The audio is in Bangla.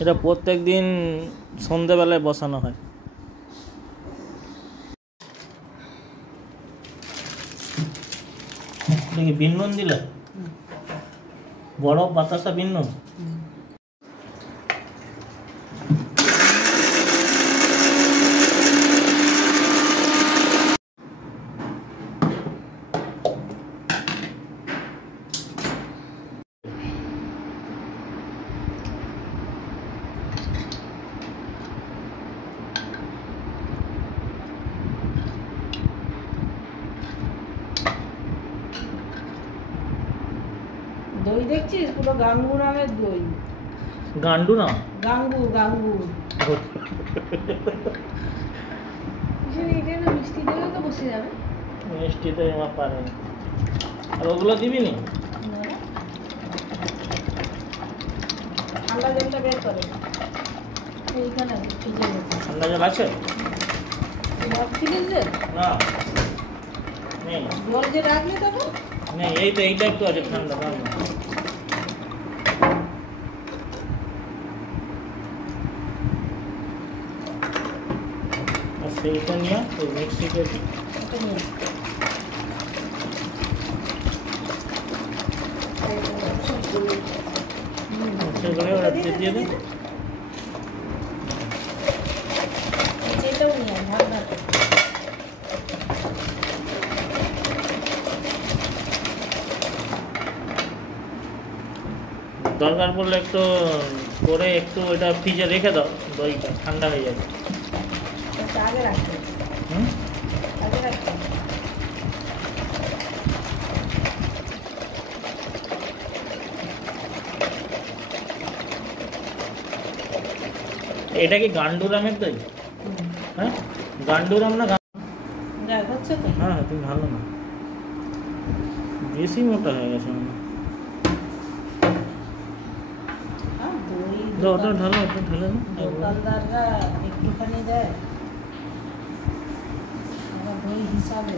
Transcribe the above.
এটা প্রত্যেক দিন সন্ধ্যেবেলায় বসানো হয়। দেখি বিন্নন দিলে বড় বাতাসা বিন্নন। দই দেখছিস পুরো গাঙ্গু নামের দই। গান্ডু না, গাঙ্গু গাঙ্গু। এটা না মিষ্টি দিলে তো বসে যাবে। মিষ্টি তো আমার পারে না। আর ওগুলো দিবি নি? ঠান্ডা জলটা বের করে এইখানে ফ্রিজে রেখে। ঠান্ডা জল আছে? ফ্রিজে না নেই। জল যে রাখলে তখন নেই, এই তো এইটা একটু আছে ঠান্ডা। সেইটা নিয়ে ওই মিক্সিতে সেগুলো ওরা দিয়ে দিন। দরকার পড়লে একটু করে একটু ওইটা ফ্রিজে রেখে দাও, দইটা ঠান্ডা হয়ে যাবে। আগে রাখতে আগে রাখতে এটা কি গান্ডুরামের দই? হ্যাঁ গান্ডুরাম না? হচ্ছে তো। হ্যাঁ তুমি ভালো না, বেশি মোটা হয়ে গেছে মনে হয়। ওটা ঢালো, ওটা ঢালে না। দোকানদাররা একটুখানি দেয়, দই হিসাবে।